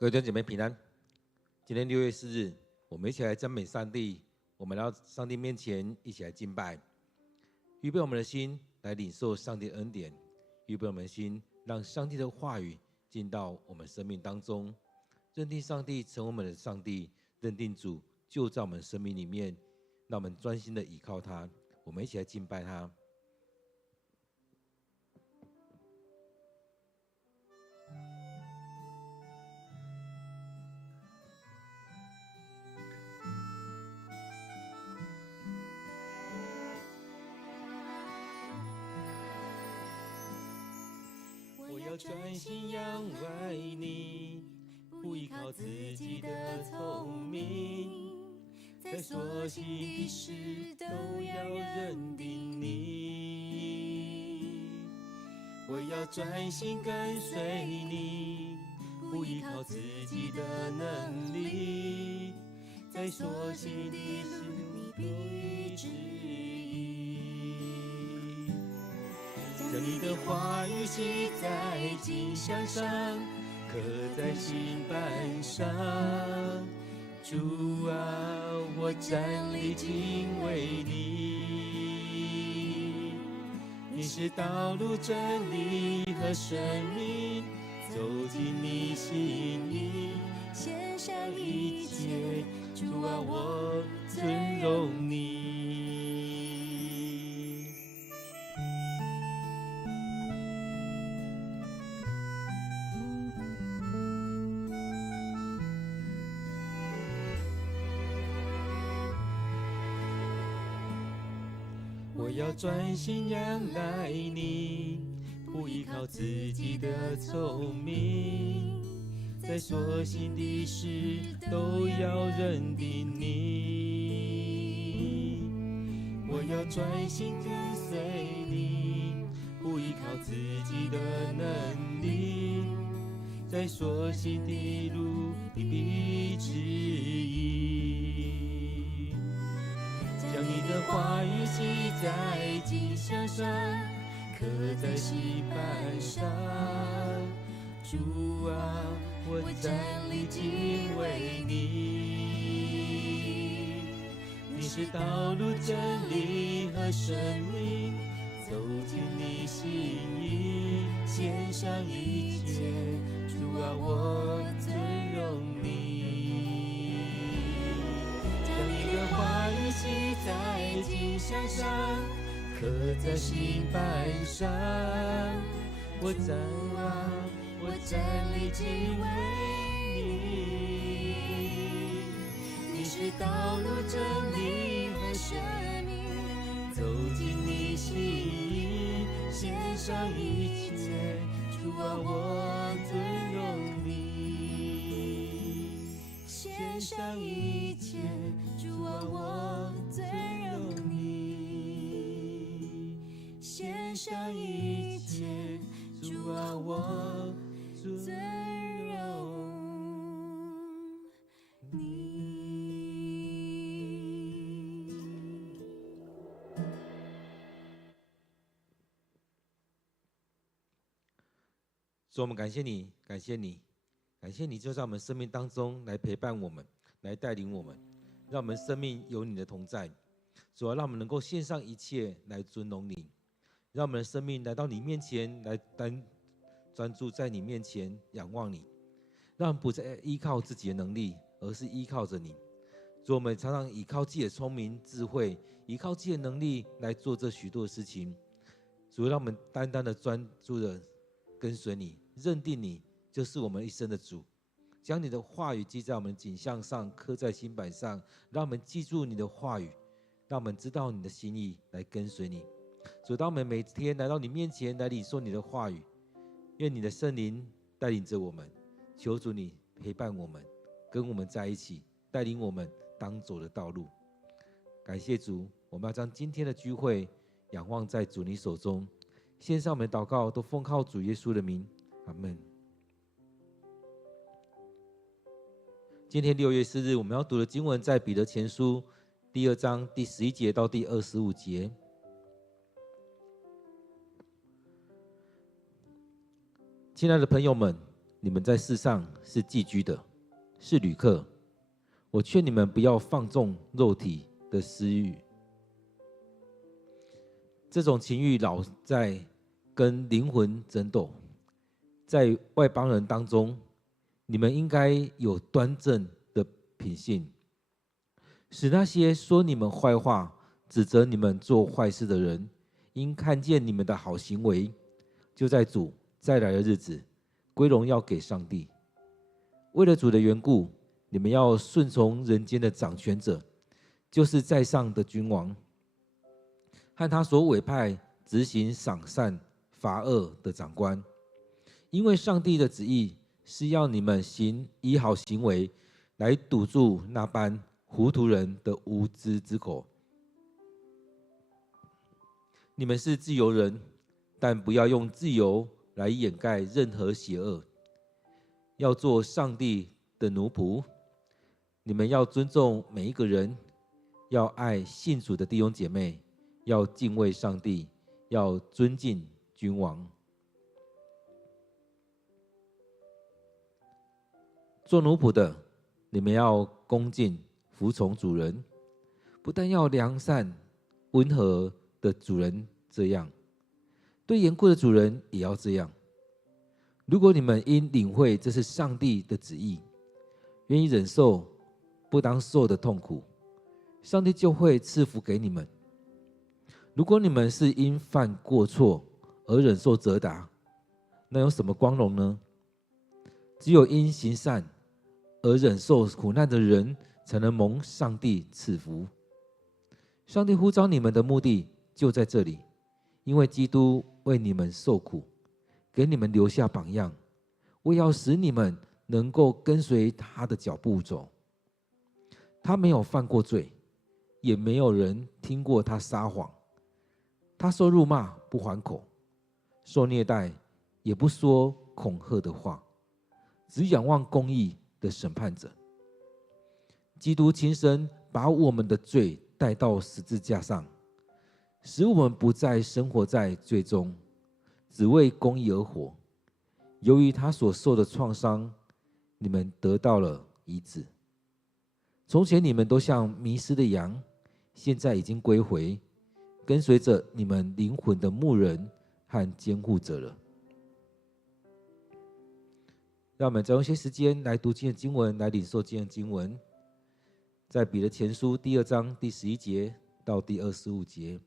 各位弟兄姐妹平安。今天6月4日，我们一起来赞美上帝，我们来到上帝面前一起来敬拜，预备我们的心来领受上帝的恩典，预备我们的心让上帝的话语进到我们生命当中，认定上帝成为我们的上帝，认定主就在我们生命里面，让我们专心的倚靠他。我们一起来敬拜他。我要专心仰赖你，不依靠自己的聪明，在所行的事都要认定你。我要专心跟随你，不依靠自己的能力，在所行的事你必指引。将你的话语记在经箱上，刻在心板上。主啊，我站立敬畏你。你是道路、真理和生命，走进你心意，献上一切。主啊，我尊荣你。我要专心仰赖你，不依靠自己的聪明，在所行的事都要认定你。我要专心跟随你，不依靠自己的能力，在所行的路你必指引。将你的话语记在经箱上，刻在石板上。主啊，我站立敬畏你。你是道路、真理和生命，走进你心意，献上一切。主啊，我尊荣你。将你的话语记在经箱上，刻在心板上。我站立敬畏你。你是道路、真理和生命，走进你心意，献上一切。主啊，我尊荣你。献上一切。主啊，我尊荣你，献上一切。主啊，我尊荣你。主，我们感谢你，感谢你，感谢你就在我们生命当中来陪伴我们，来带领我们，让我们生命有你的同在。主啊，让我们能够献上一切来尊荣你，让我们的生命来到你面前，来专注在你面前仰望你，让我们不再依靠自己的能力，而是依靠着你。主，我们常常依靠自己的聪明智慧，依靠自己的能力来做这许多的事情。主，让我们单单的专注的跟随你，认定你就是我们一生的主，将你的话语记在我们颈项上，刻在心板上，让我们记住你的话语，让我们知道你的心意，来跟随你。主，当我们每天来到你面前来领受你的话语，愿你的圣灵带领着我们，求主你陪伴我们，跟我们在一起，带领我们当走的道路。感谢主，我们要将今天的聚会仰望在主你手中，献上我们的祷告都奉靠主耶稣的名，阿们。今天6月4日我们要读的经文在彼得前书第2章第11节到第25节。亲爱的朋友们，你你们在世上是寄居的，是旅客。我劝你们不要放纵肉体的私欲，这种情欲老在跟灵魂争斗。在外邦人当中，你们应该有端正的品性，使那些说你们坏话、指责你们做坏事的人，因看见你们的好行为，就在主再来的日子归荣耀给上帝。为了主的缘故，你们要顺从人间的掌权者，就是在上的君王，和他所委派执行赏善罚恶的长官。因为上帝的旨意是要你们以好行为来堵住那般糊涂人的无知之口。你们是自由人，但不要用自由来掩盖任何邪恶，要做上帝的奴仆。你们要尊重每一个人，要爱信主的弟兄姐妹，要敬畏上帝，要尊敬君王。做奴仆的，你们要恭敬服从主人，不但要良善温和的主人这样，对严酷的主人也要这样。如果你们因领会这是上帝的旨意，愿意忍受不当受的痛苦，上帝就会赐福给你们。如果你们是因犯过错而忍受责打，那有什么光荣呢？只有因行善而忍受苦难的人，才能蒙上帝赐福。上帝呼召你们的目的就在这里，因为基督为你们受苦，给你们留下榜样，为要使你们能够跟随他的脚步走。他没有犯过罪，也没有人听过他撒谎。他受辱骂不还口，受虐待也不说恐吓的话，只仰望公义的审判者。基督亲身把我们的罪带到十字架上，使我们不再生活在罪中，只为公义而活。由于他所受的创伤，你们得到了医治。从前你们都像迷失的羊，现在已经归回，跟随着你们灵魂的牧人和监护者了。让我们再用一些时间来读今天的经文，来领受今天的经文。在彼得前书第2章第11节到第25节。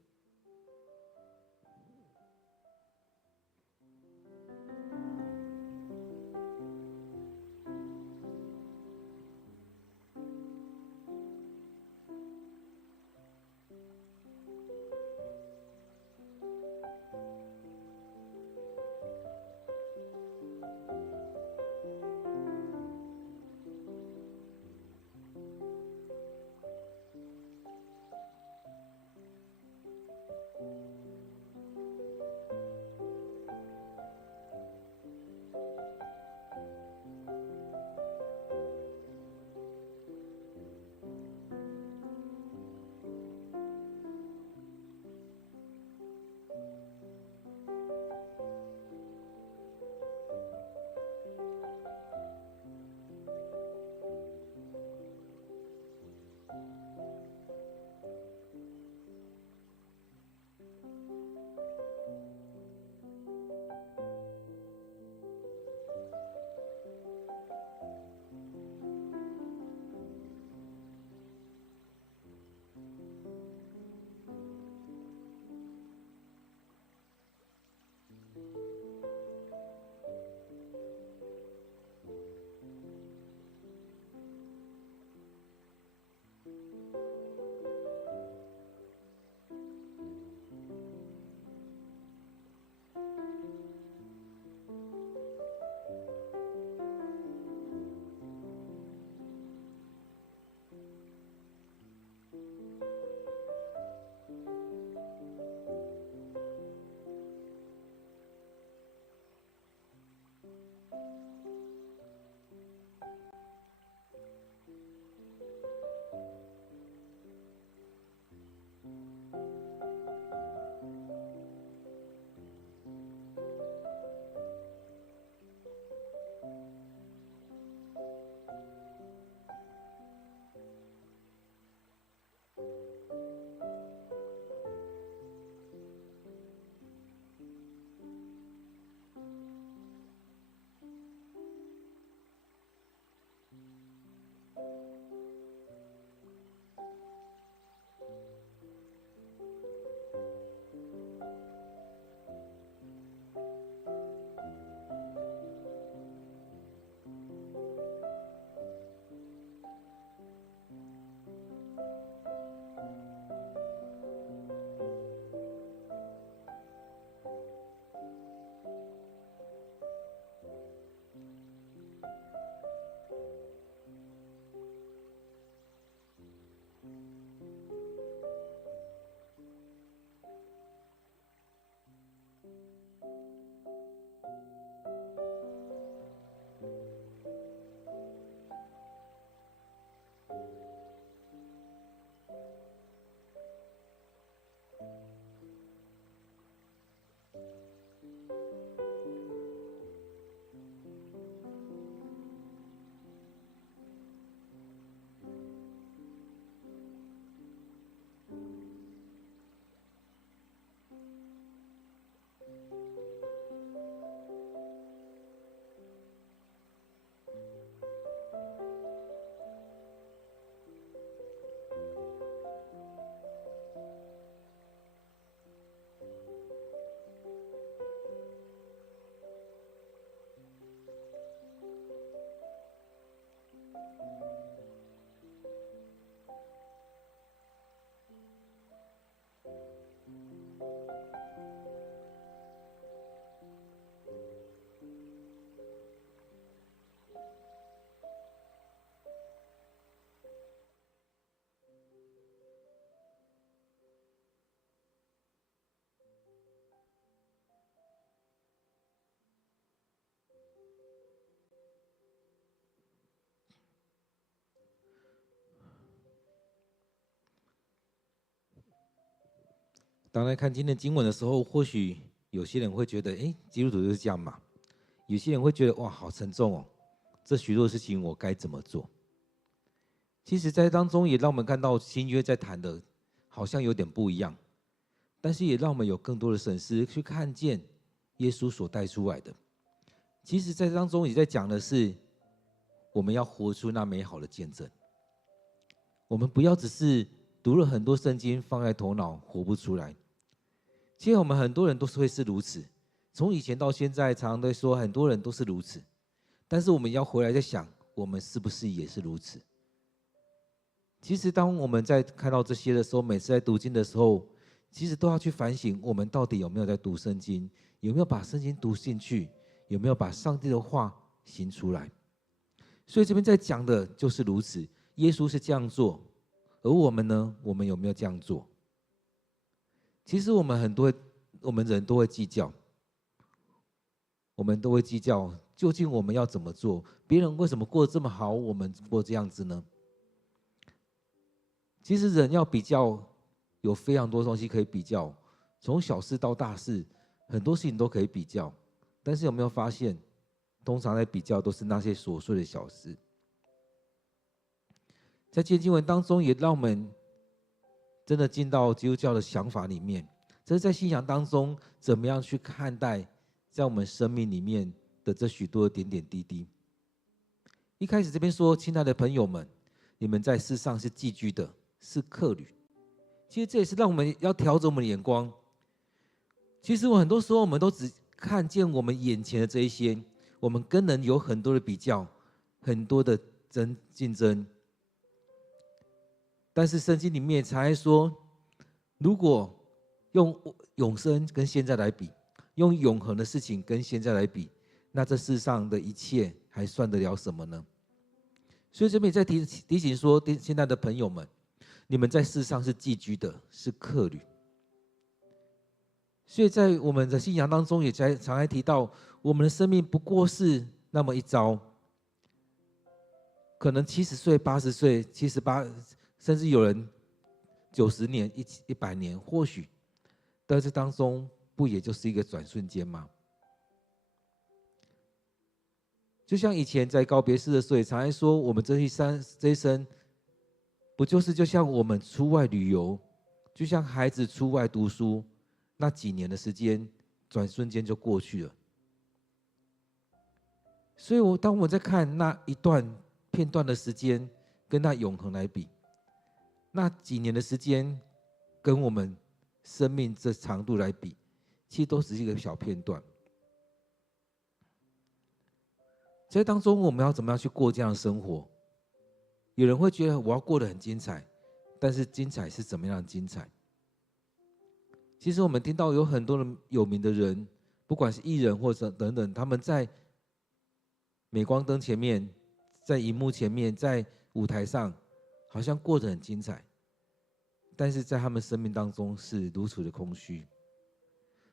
当来看今天经文的时候，或许有些人会觉得，基督徒就是这样嘛。有些人会觉得，哇，好沉重哦，这许多事情我该怎么做？其实，在当中也让我们看到新约在谈的，好像有点不一样，但是也让我们有更多的审视，去看见耶稣所带出来的。其实，在当中也在讲的是，我们要活出那美好的见证。我们不要只是读了很多圣经放在头脑，活不出来。其实我们很多人都是会是如此，从以前到现在，常常都说很多人都是如此。但是我们要回来再想，我们是不是也是如此？其实当我们在看到这些的时候，每次在读经的时候，其实都要去反省，我们到底有没有在读圣经，有没有把圣经读进去，有没有把上帝的话行出来。所以这边在讲的就是如此，耶稣是这样做，而我们呢，我们有没有这样做？其实我们人都会计较，究竟我们要怎么做？别人为什么过得这么好，我们过这样子呢？其实人要比较，有非常多东西可以比较，从小事到大事，很多事情都可以比较。但是有没有发现，通常在比较都是那些琐碎的小事。在今天经文当中，也让我们真的进到基督教的想法里面，这是在信仰当中怎么样去看待在我们生命里面的这许多的点点滴滴。一开始这边说，亲爱的朋友们，你们在世上是寄居的，是客旅。其实这也是让我们要调整我们的眼光。其实很多时候我们都只看见我们眼前的这一些，我们跟人有很多的比较，很多的竞争。但是圣经里面才说，如果用永生跟现在来比，用永恒的事情跟现在来比，那这世上的一切还算得了什么呢？所以这边也在提醒说，现在的朋友们，你们在世上是寄居的，是客旅。所以在我们的信仰当中，也常常提到，我们的生命不过是那么一朝，可能70岁、80岁、78。甚至有人90年、100年，或许在这当中，不也就是一个转瞬间吗？就像以前在告别式的时候，也常常说，我们这一生，不就是就像我们出外旅游，就像孩子出外读书，那几年的时间，转瞬间就过去了。所以当我们在看那一段片段的时间，跟那永恒来比，那几年的时间，跟我们生命这长度来比，其实都只是一个小片段。在当中，我们要怎么样去过这样的生活？有人会觉得我要过得很精彩，但是精彩是怎么样的精彩？其实我们听到有很多的有名的人，不管是艺人或者等等，他们在镁光灯前面，在荧幕前面，在舞台上，好像过得很精彩，但是在他们生命当中是如此的空虚。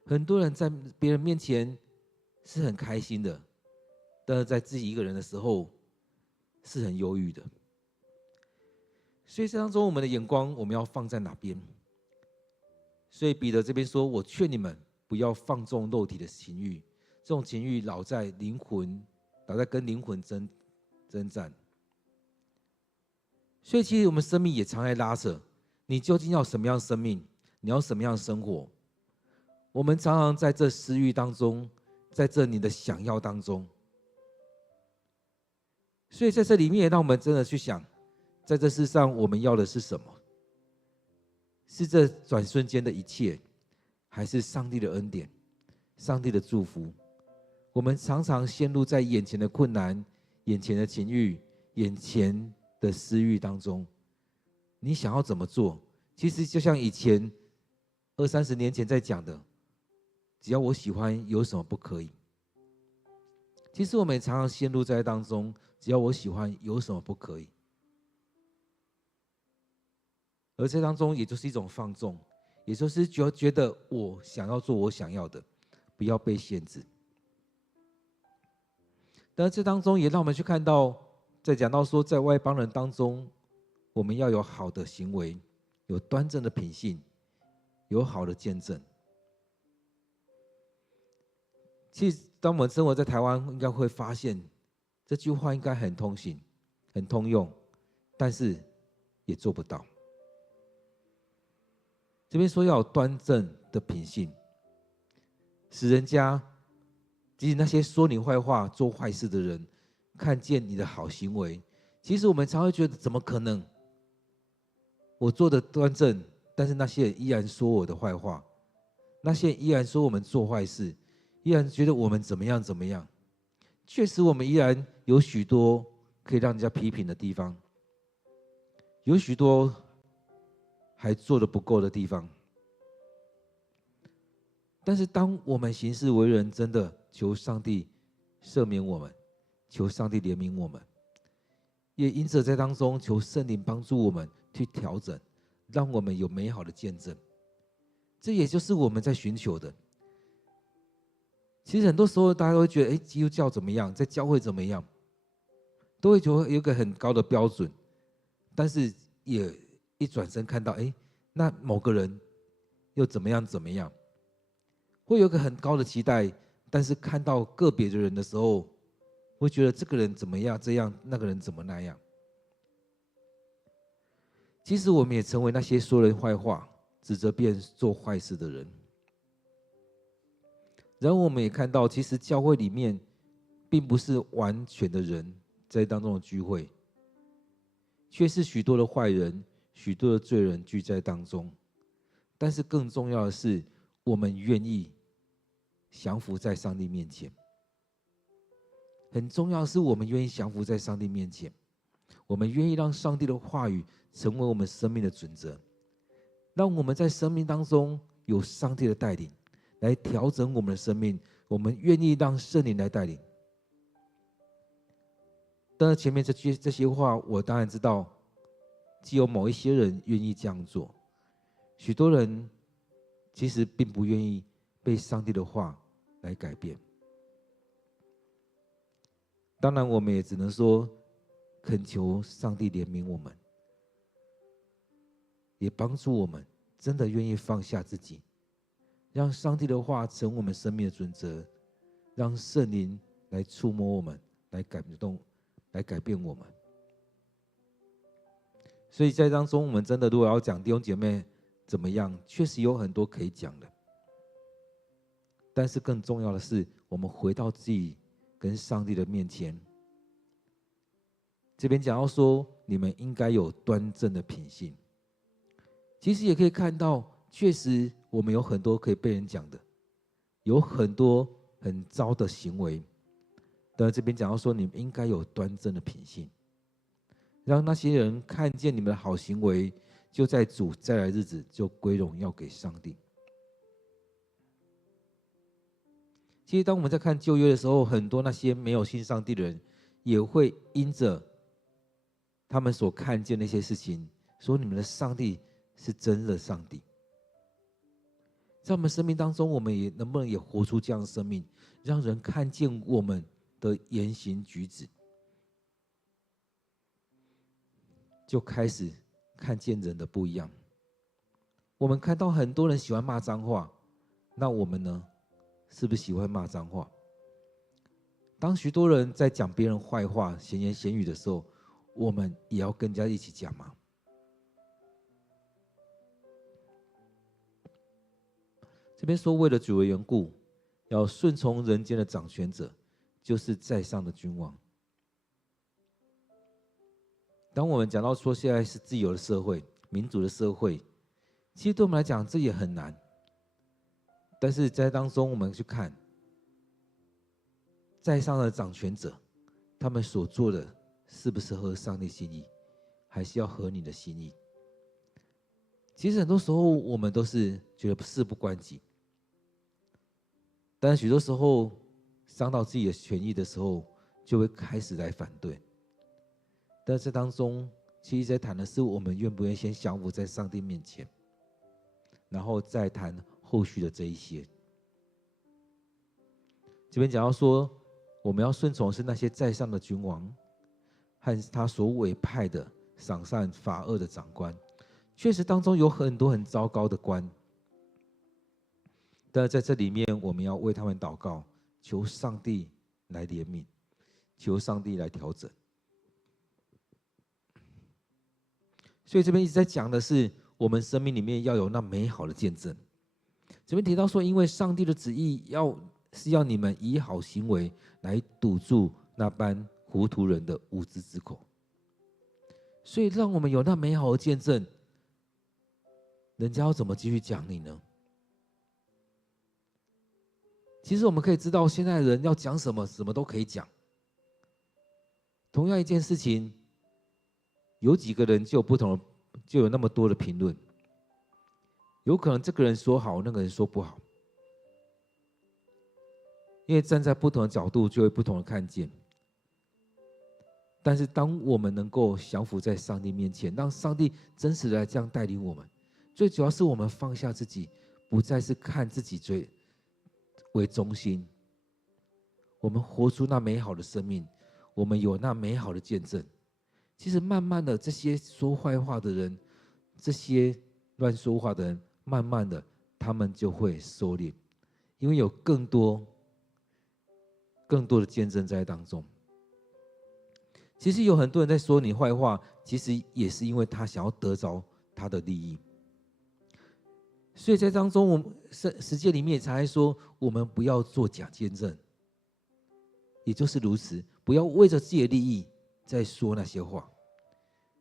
很多人在别人面前是很开心的，但是在自己一个人的时候是很忧郁的。所以这当中我们的眼光我们要放在哪边？所以彼得这边说，我劝你们不要放纵肉体的情欲，这种情欲老在跟灵魂征战。所以其实我们生命也常在拉扯，你究竟要什么样的生命？你要什么样的生活？我们常常在这私欲当中，在这你的想要当中。所以在这里面也让我们真的去想，在这世上我们要的是什么？是这转瞬间的一切，还是上帝的恩典、上帝的祝福？我们常常陷入在眼前的困难、眼前的情欲、眼前的私欲当中，你想要怎么做？其实就像以前20-30年前在讲的，只要我喜欢，有什么不可以？其实我们也常常陷入在当中，只要我喜欢，有什么不可以？而这当中也就是一种放纵，也就是觉得我想要做我想要的，不要被限制。但这当中也让我们去看到，在讲到说，在外邦人当中，我们要有好的行为，有端正的品性，有好的见证。其实，当我们生活在台湾，应该会发现这句话应该很通行、很通用，但是也做不到。这边说要有端正的品性，使人家，即使那些说你坏话、做坏事的人，看见你的好行为，其实我们常会觉得，怎么可能？我做的端正，但是那些人依然说我的坏话，那些人依然说我们做坏事，依然觉得我们怎么样怎么样。确实，我们依然有许多可以让人家批评的地方，有许多还做得不够的地方。但是当我们行事为人，真的求上帝赦免我们，求上帝怜悯我们，也因此在当中求圣灵帮助我们去调整，让我们有美好的见证。这也就是我们在寻求的。其实很多时候大家都会觉得，基督教怎么样，在教会怎么样，都会觉得有一个很高的标准，但是也一转身看到，那某个人又怎么样怎么样，会有一个很高的期待，但是看到个别的人的时候，会觉得这个人怎么样这样，那个人怎么那样。其实我们也成为那些说人坏话、指责别人做坏事的人。然后我们也看到，其实教会里面并不是完全的人在当中的聚会，却是许多的坏人、许多的罪人聚在当中。但是更重要的是，我们愿意降服在上帝面前。很重要的是，我们愿意降服在上帝面前，我们愿意让上帝的话语成为我们生命的准则，让我们在生命当中有上帝的带领来调整我们的生命，我们愿意让圣灵来带领。当然前面这些话，我当然知道，既有某一些人愿意这样做，许多人其实并不愿意被上帝的话来改变。当然我们也只能说，恳求上帝怜悯我们，也帮助我们真的愿意放下自己，让上帝的话成我们生命的准则，让圣灵来触摸我们，来改变我们。所以在当中，我们真的如果要讲弟兄姐妹怎么样，确实有很多可以讲的。但是更重要的是，我们回到自己跟上帝的面前。这边讲到说，你们应该有端正的品性。其实也可以看到，确实我们有很多可以被人讲的，有很多很糟的行为。但这边讲到说，你们应该有端正的品性，让那些人看见你们的好行为，就在主再来日子就归荣耀给上帝。其实当我们在看旧约的时候，很多那些没有信上帝的人，也会因着他们所看见那些事情，说你们的上帝是真的上帝。在我们生命当中，我们也能不能也活出这样的生命，让人看见我们的言行举止，就开始看见人的不一样。我们看到很多人喜欢骂脏话，那我们呢，是不是喜欢骂脏话？当许多人在讲别人坏话、闲言闲语的时候，我们也要跟人家一起讲吗？这边说，为了主的缘故，要顺从人间的掌权者，就是在上的君王。当我们讲到说现在是自由的社会、民主的社会，其实对我们来讲这也很难。但是在当中，我们去看在上的掌权者，他们所做的是不是合上帝心意，还是要合你的心意？其实很多时候我们都是觉得事不关己，但是许多时候伤到自己的权益的时候，就会开始来反对。但是当中，其实在谈的是我们愿不愿意先降服在上帝面前，然后再谈后续的这一些。这边讲到说，我们要顺从的是那些在上的君王和他所委派的赏善罚恶的长官。确实当中有很多很糟糕的官，但是在这里面，我们要为他们祷告，求上帝来怜悯，求上帝来调整。所以这边一直在讲的是，我们生命里面要有那美好的见证。这边提到说，因为上帝的旨意是要你们以好行为来堵住那般糊涂人的无知之口。所以让我们有那美好的见证，人家要怎么继续讲你呢？其实我们可以知道，现在人要讲什么，什么都可以讲。同样一件事情，有几个人就有那么多的评论。有可能这个人说好，那个人说不好，因为站在不同的角度，就会不同的看见。但是当我们能够降服在上帝面前，让上帝真实的这样带领我们，最主要是我们放下自己，不再是看自己为中心，我们活出那美好的生命，我们有那美好的见证。其实慢慢的，这些说坏话的人，这些乱说话的人，慢慢的他们就会收敛，因为有更多的见证在当中。其实有很多人在说你坏话，其实也是因为他想要得着他的利益。所以在当中，我们实践里面也才说，我们不要做假见证，也就是如此，不要为着自己的利益在说那些话。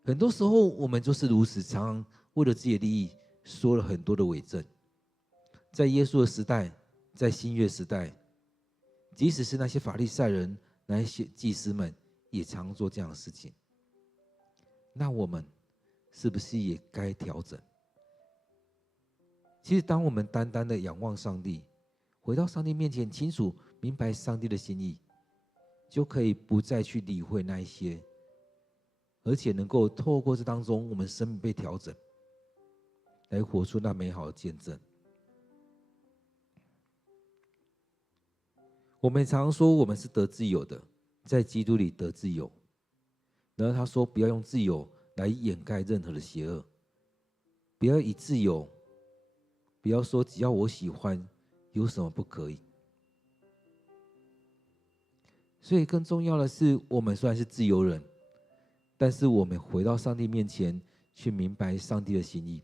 很多时候我们就是如此，常常为了自己的利益说了很多的伪证。在耶稣的时代，在新约时代，即使是那些法利赛人、那些祭司们，也常做这样的事情。那我们是不是也该调整？其实当我们单单的仰望上帝，回到上帝面前，清楚明白上帝的心意，就可以不再去理会那一些，而且能够透过这当中我们生命被调整，来活出那美好的见证。我们常说我们是得自由的，在基督里得自由。然后他说，不要用自由来掩盖任何的邪恶，不要以自由，不要说只要我喜欢，有什么不可以。所以更重要的是，我们虽然是自由人，但是我们回到上帝面前，去明白上帝的心意。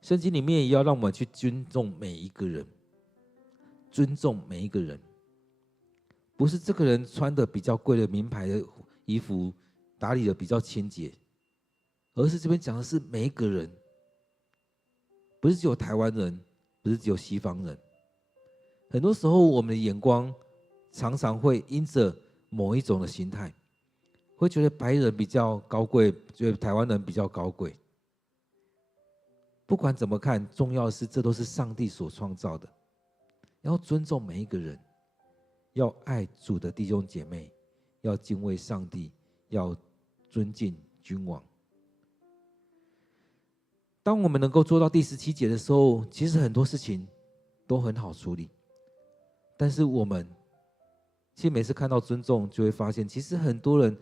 圣经里面也要让我们去尊重每一个人，尊重每一个人，不是这个人穿的比较贵的名牌的衣服，打理的比较清洁，而是这边讲的是每一个人，不是只有台湾人，不是只有西方人。很多时候我们的眼光常常会因着某一种的心态，会觉得白人比较高贵，觉得台湾人比较高贵。不管怎么看，重要的是这都是上帝所创造的，要尊重每一个人，要爱主的弟兄姐妹，要敬畏上帝，要尊敬君王。当我们能够做到第17节的时候，其实很多事情都很好处理。但是我们其实每次看到尊重，就会发现其实很多人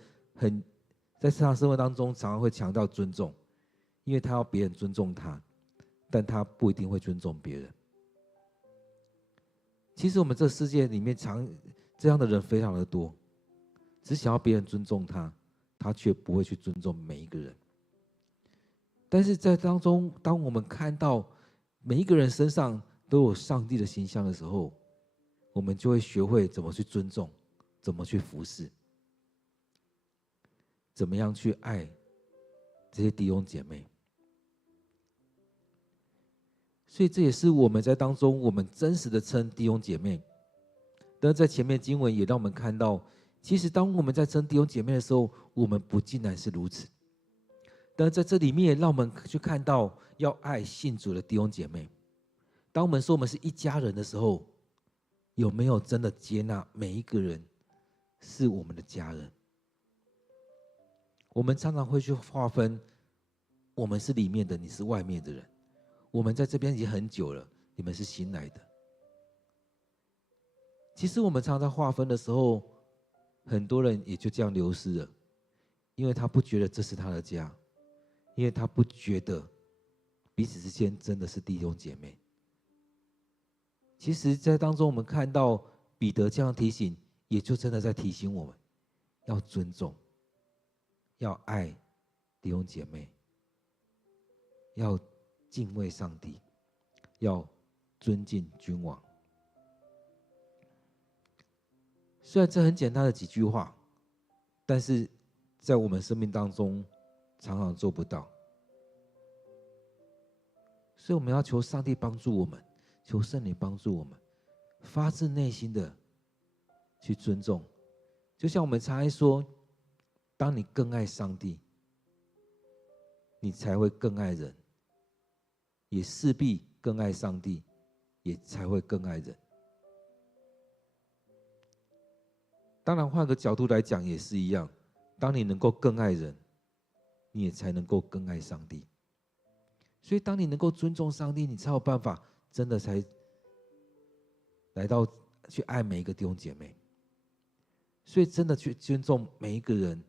在日常生活当中常常会强调尊重，因为他要别人尊重他，但他不一定会尊重别人。其实我们这世界里面这样的人非常的多，只想要别人尊重他，他却不会去尊重每一个人。但是在当中，当我们看到每一个人身上都有上帝的形象的时候，我们就会学会怎么去尊重，怎么去服侍，怎么样去爱这些弟兄姐妹。所以这也是我们在当中我们真实的称弟兄姐妹。但在前面经文也让我们看到，其实当我们在称弟兄姐妹的时候，我们不尽然是如此。但在这里面也让我们去看到要爱信主的弟兄姐妹。当我们说我们是一家人的时候，有没有真的接纳每一个人是我们的家人？我们常常会去划分，我们是里面的，你是外面的人。我们在这边已经很久了，你们是新来的。其实我们常常划分的时候，很多人也就这样流失了，因为他不觉得这是他的家，因为他不觉得彼此之间真的是弟兄姐妹。其实在当中我们看到彼得这样提醒，也就真的在提醒我们要尊重，要爱弟兄姐妹，要敬畏上帝，要尊敬君王。虽然这很简单的几句话，但是在我们生命当中常常做不到，所以我们要求上帝帮助我们，求圣灵帮助我们，发自内心的去尊重。就像我们常爱说，当你更爱上帝，你才会更爱人，也势必更爱上帝，也才会更爱人。当然换个角度来讲也是一样，当你能够更爱人，你也才能够更爱上帝。所以当你能够尊重上帝，你才有办法真的才来到去爱每一个弟兄姐妹。所以真的去尊重每一个人，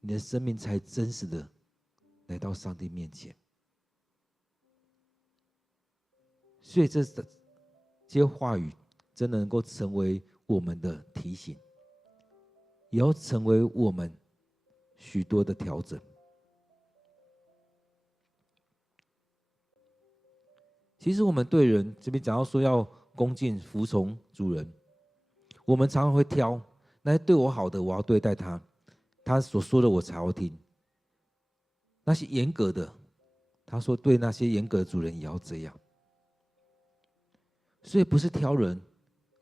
你的生命才真实的来到上帝面前。所以这些话语真的能够成为我们的提醒，也要成为我们许多的调整。其实我们对人这边讲到说要恭敬服从主人，我们常常会挑那些对我好的，我要对待他，他所说的我才要听。那些严格的，他说对那些严格的主人也要这样。所以不是挑人，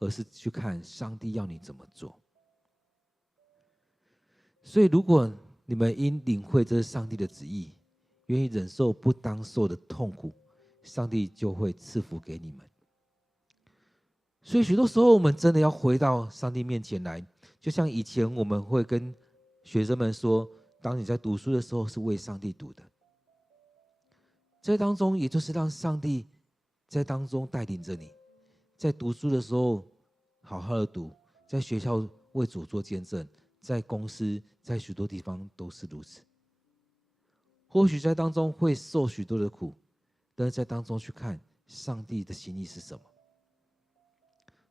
而是去看上帝要你怎么做。所以如果你们因领会这是上帝的旨意，愿意忍受不当受的痛苦，上帝就会赐福给你们。所以许多时候我们真的要回到上帝面前来，就像以前我们会跟学生们说，当你在读书的时候是为上帝读的，这当中也就是让上帝在当中带领着你，在读书的时候好好的读，在学校为主做见证，在公司在许多地方都是如此。或许在当中会受许多的苦，但是在当中去看上帝的心意是什么。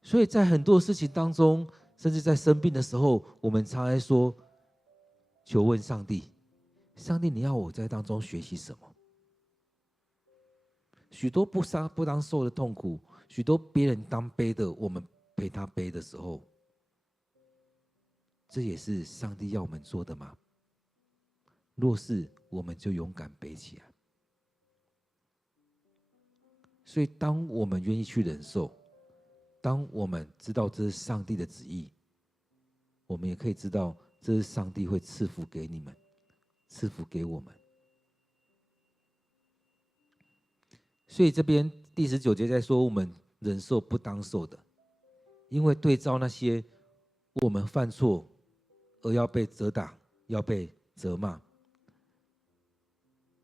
所以在很多事情当中，甚至在生病的时候，我们常来说求问上帝，上帝你要我在当中学习什么？许多不当受的痛苦，许多别人当背的，我们陪他背的时候，这也是上帝要我们做的吗？若是，我们就勇敢背起来。所以当我们愿意去忍受，当我们知道这是上帝的旨意，我们也可以知道这是上帝会赐福给你们，赐福给我们。所以这边第19节在说我们忍受不当受的，因为对照那些我们犯错而要被责打，要被责骂，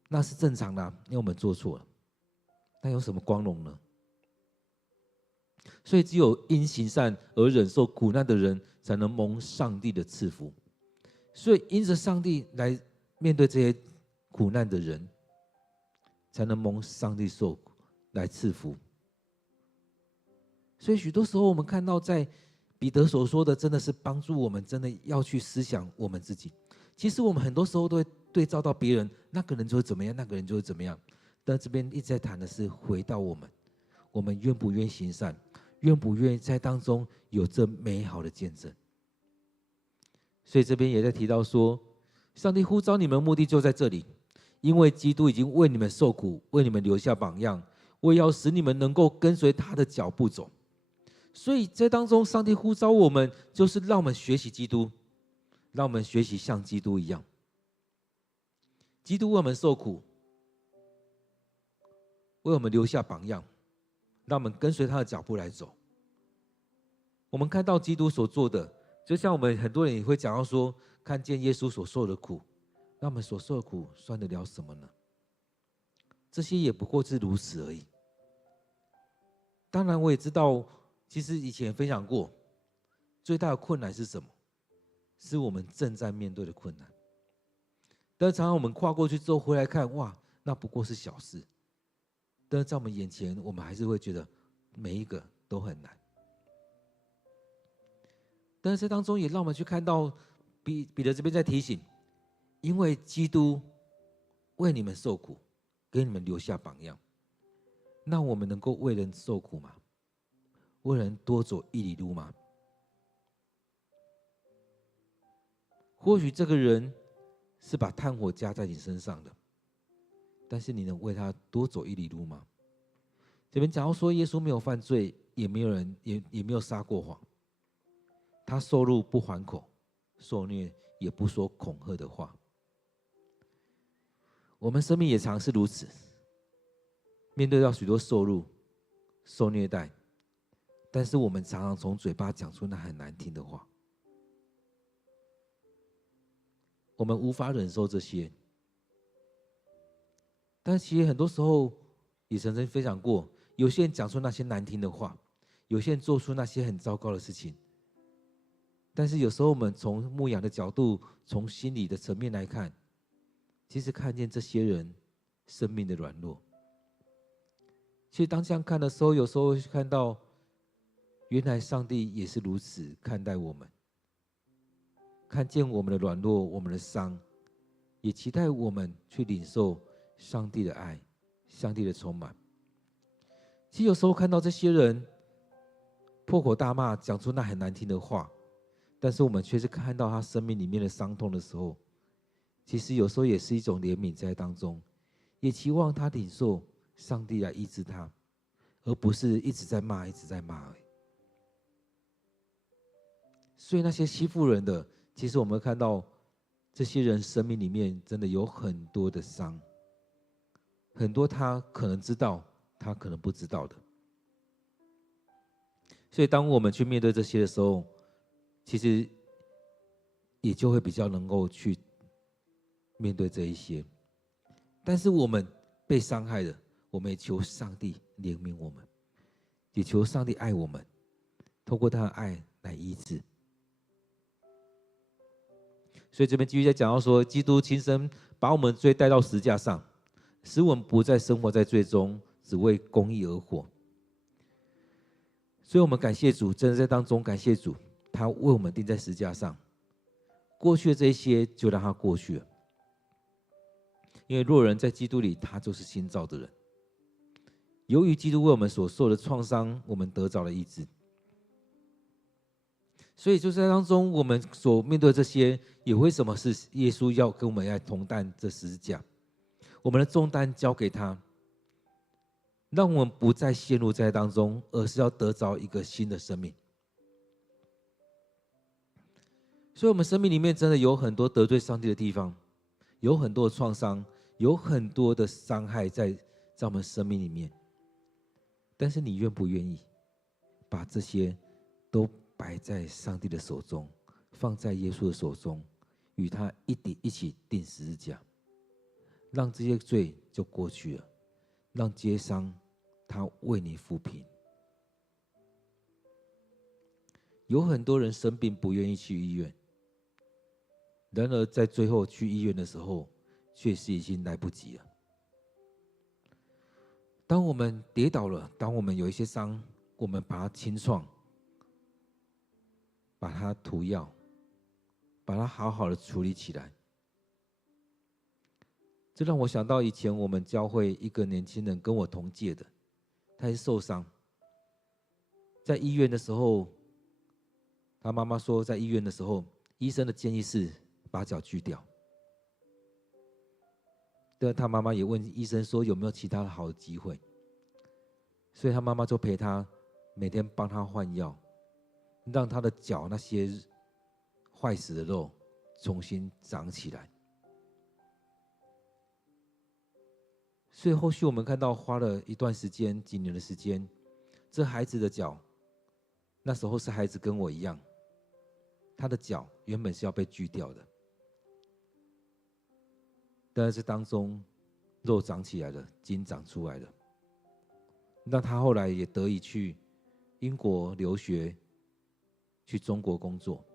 那是正常的，因为我们做错了。那有什么光荣呢？所以只有因行善而忍受苦难的人，才能蒙上帝的赐福。所以因着上帝来面对这些苦难的人，才能蒙上帝受苦来赐福。所以许多时候我们看到在彼得所说的，真的是帮助我们真的要去思想我们自己。其实我们很多时候都会对照到别人，那个人就会怎么样，那个人就会怎么样。但这边一直在谈的是回到我们愿不愿意行善，愿不愿意在当中有这美好的见证。所以这边也在提到说，上帝呼召你们的目的就在这里，因为基督已经为你们受苦，为你们留下榜样，为要使你们能够跟随他的脚步走。所以在当中上帝呼召我们，就是让我们学习基督，让我们学习像基督一样。基督为我们受苦，为我们留下榜样，让我们跟随他的脚步来走。我们看到基督所做的，就像我们很多人也会讲到说，看见耶稣所受的苦，那我们所受的苦算得了什么呢？这些也不过是如此而已。当然我也知道，其实以前也分享过，最大的困难是什么？是我们正在面对的困难。但常常我们跨过去之后回来看，哇，那不过是小事。但是在我们眼前，我们还是会觉得每一个都很难。但是这当中也让我们去看到彼得这边在提醒，因为基督为你们受苦，给你们留下榜样，那我们能够为人受苦吗？为人多走一里路吗？或许这个人是把炭火加在你身上的，但是你能为他多走一里路吗？这边讲到说，耶稣没有犯罪，也没有撒过谎，他受辱不还口，受虐也不说恐吓的话。我们生命也常是如此，面对到许多受辱、受虐待，但是我们常常从嘴巴讲出那很难听的话，我们无法忍受这些。但其实很多时候也曾经分享过，有些人讲出那些难听的话，有些人做出那些很糟糕的事情，但是有时候我们从牧养的角度，从心理的层面来看，其实看见这些人生命的软弱。其实当这样看的时候，有时候会看到，原来上帝也是如此看待我们，看见我们的软弱，我们的伤，也期待我们去领受上帝的爱，上帝的充满。其实有时候看到这些人破口大骂，讲出那很难听的话，但是我们却是看到他生命里面的伤痛的时候，其实有时候也是一种怜悯在当中，也期望他领受上帝来医治他，而不是一直在骂，一直在骂而已。所以那些欺负人的，其实我们看到这些人生命里面真的有很多的伤，很多他可能知道，他可能不知道的。所以当我们去面对这些的时候，其实也就会比较能够去面对这一些。但是我们被伤害了，我们也求上帝怜悯我们，也求上帝爱我们，透过他的爱来医治。所以这边继续在讲到说，基督亲身把我们罪带到十字架上，使我们不再生活在罪中，只为公义而活。所以我们感谢主，真的在当中感谢主，他为我们钉在十字架上，过去的这些就让他过去了。因为若人在基督里，他就是新造的人。由于基督为我们所受的创伤，我们得着了医治。所以就是在当中，我们所面对的这些，也为什么是耶稣要跟我们来同担这十字架？我们的重担交给他，让我们不再陷入在当中，而是要得着一个新的生命。所以我们生命里面真的有很多得罪上帝的地方，有很多的创伤，有很多的伤害在我们生命里面。但是你愿不愿意把这些都摆在上帝的手中，放在耶稣的手中，与他一起钉十字架，让这些罪就过去了，让这些伤他为你抚平。有很多人生病不愿意去医院，然而在最后去医院的时候，却是已经来不及了。当我们跌倒了，当我们有一些伤，我们把它清创，把它涂药，把它好好的处理起来。这让我想到以前我们教会一个年轻人跟我同届的，他是受伤，在医院的时候，他妈妈说在医院的时候，医生的建议是把脚锯掉。但他妈妈也问医生说有没有其他的好的机会，所以他妈妈就陪他每天帮他换药，让他的脚那些坏死的肉重新长起来。所以后续我们看到花了一段时间，几年的时间，这孩子的脚，那时候是孩子跟我一样，他的脚原本是要被锯掉的，但是当中肉长起来了，筋长出来了，那他后来也得以去英国留学，去中国工作，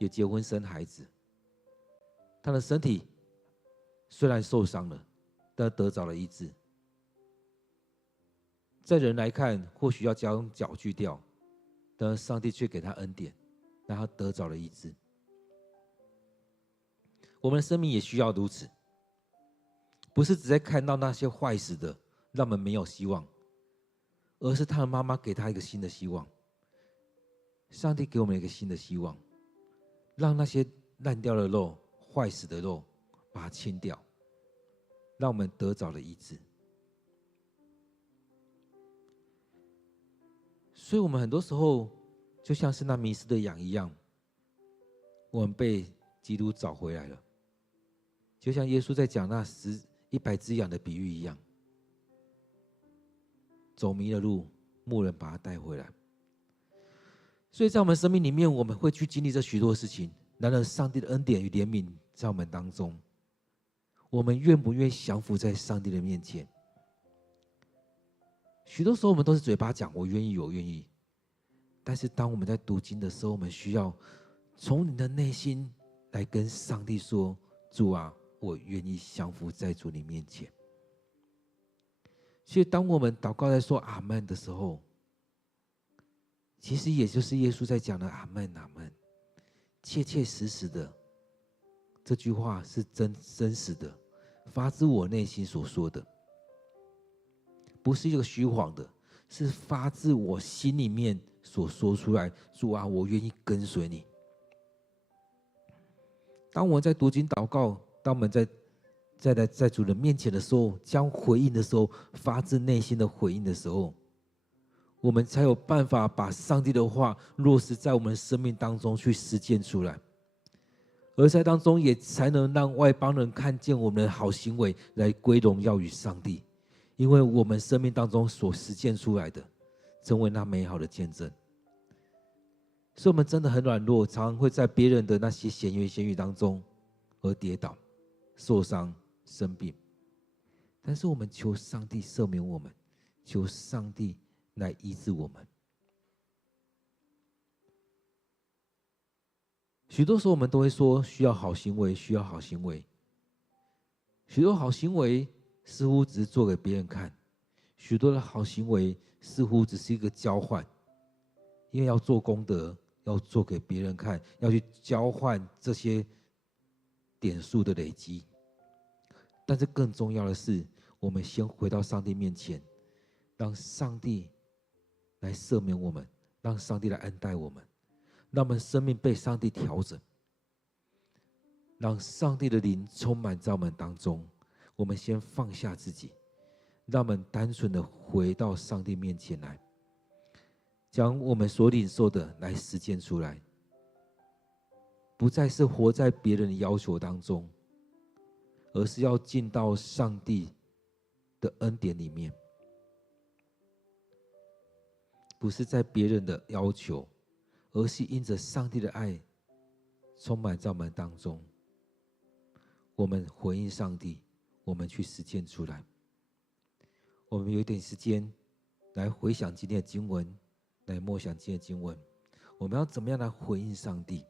也结婚生孩子。他的身体虽然受伤了，但得着了医治。在人来看，或许要将脚锯掉，但上帝却给他恩典，让他得着了医治。我们的生命也需要如此，不是只在看到那些坏死的，让我们没有希望，而是他的妈妈给他一个新的希望。上帝给我们一个新的希望，让那些烂掉的肉、坏死的肉，把它清掉，让我们得着了医治。所以我们很多时候就像是那迷失的羊一样，我们被基督找回来了，就像耶稣在讲那100只羊的比喻一样，走迷了路，牧人把他带回来。所以在我们生命里面，我们会去经历这许多事情，然而上帝的恩典与怜悯在我们当中，我们愿不愿意降服在上帝的面前？许多时候我们都是嘴巴讲我愿意，我愿意，但是当我们在读经的时候，我们需要从你的内心来跟上帝说，主啊，我愿意降服在主你面前。所以当我们祷告在说阿们的时候，其实也就是耶稣在讲的阿们阿们，切切实实的，这句话是真实的，发自我内心所说的，不是一个虚谎的，是发自我心里面所说出来。主啊，我愿意跟随你。当我们在读经祷告，当我们在主人面前的时候，将回应的时候，发自内心的回应的时候，我们才有办法把上帝的话落实在我们生命当中去实践出来，而在当中也才能让外邦人看见我们的好行为，来归荣耀于上帝。因为我们生命当中所实践出来的，成为那美好的见证。所以我们真的很软弱，常常会在别人的那些闲言闲语当中而跌倒、受伤、生病。但是我们求上帝赦免我们，求上帝来医治我们。许多时候我们都会说需要好行为，需要好行为。许多好行为似乎只是做给别人看，许多的好行为似乎只是一个交换，因为要做功德，要做给别人看，要去交换这些点数的累积。但是更重要的是，我们先回到上帝面前，让上帝来赦免我们，让上帝来恩待我们，让我们生命被上帝调整，让上帝的灵充满在我们当中。我们先放下自己，让我们单纯的回到上帝面前来，将我们所领受的来实践出来，不再是活在别人的要求当中，而是要进到上帝的恩典里面，不是在别人的要求，而是因着上帝的爱充满在我们当中，我们回应上帝，我们去实践出来。我们有一点时间来回想今天的经文，来默想今天的经文，我们要怎么样来回应上帝？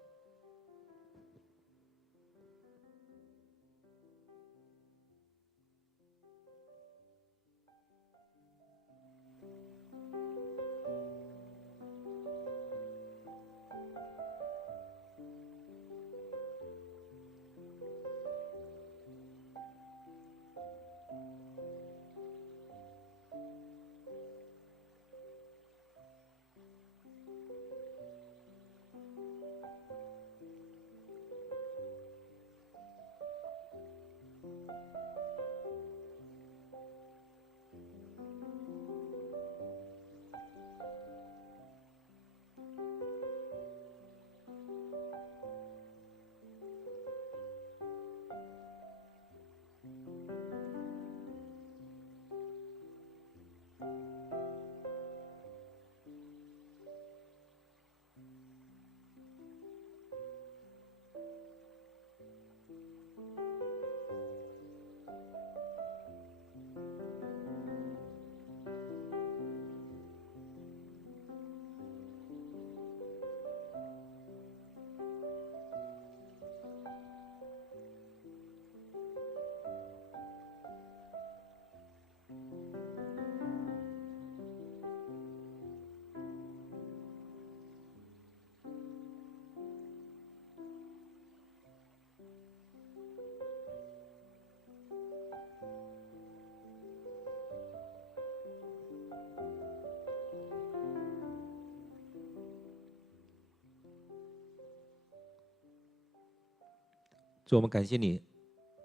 主，我们感谢你，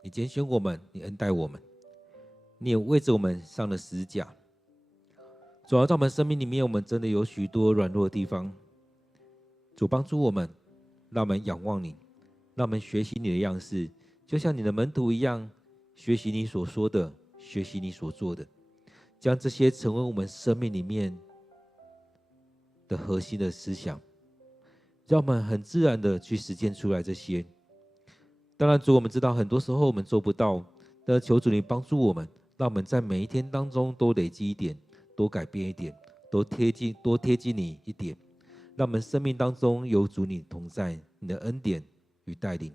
你拣选我们，你恩待我们，你也为着我们上了十字架。主要在我们生命里面，我们真的有许多软弱的地方。主帮助我们，让我们仰望你，让我们学习你的样式，就像你的门徒一样，学习你所说的，学习你所做的，将这些成为我们生命里面的核心的思想，让我们很自然的去实践出来这些。当然，主，我们知道很多时候我们做不到，但求主你帮助我们，让我们在每一天当中都累积一点，多改变一点，多贴近你一点，让我们生命当中有主你同在，你的恩典与带领。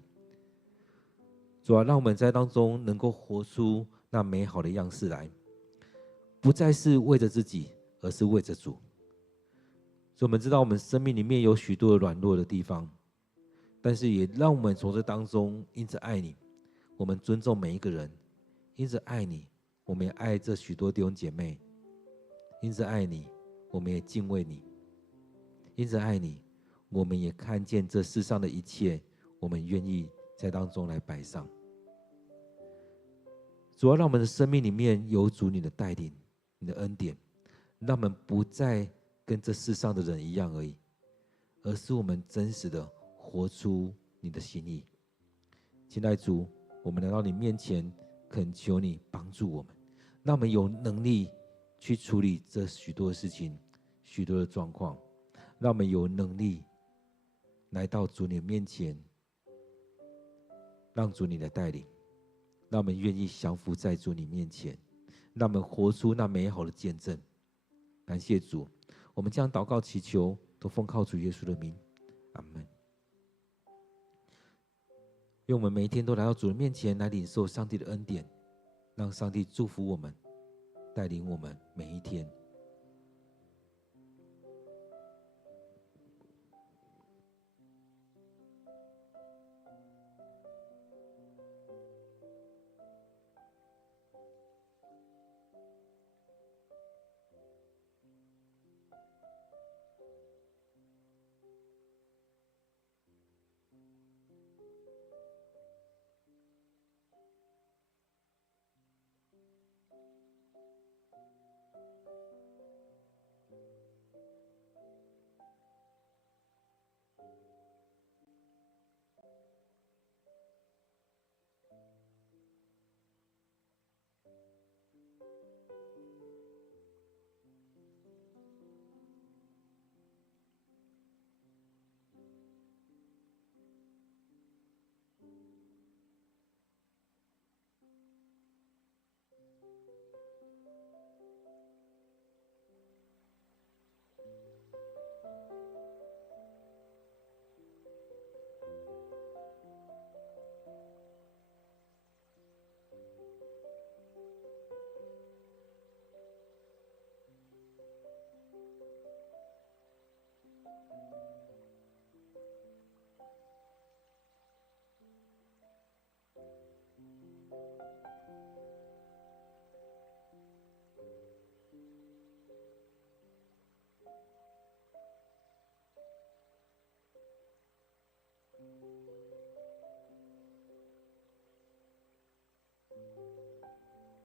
主啊，让我们在当中能够活出那美好的样式来，不再是为着自己，而是为着主。所以我们知道我们生命里面有许多的软弱的地方，但是也让我们从这当中因着爱你，我们尊重每一个人，因着爱你，我们也爱这许多弟兄姐妹，因着爱你，我们也敬畏你，因着爱你，我们也看见这世上的一切，我们愿意在当中来摆上。主要让我们的生命里面有主你的带领，你的恩典，让我们不再跟这世上的人一样而已，而是我们真实的活出你的心意。亲爱的主，我们来到你面前，恳求你帮助我们，让我们有能力去处理这许多的事情，许多的状况，让我们有能力来到主你的面前，让主你的带领，让我们愿意降服在主你面前，让我们活出那美好的见证。感谢主，我们将祷告祈求都奉靠主耶稣的名，阿们。愿我们每一天都来到主的面前，来领受上帝的恩典，让上帝祝福我们，带领我们每一天。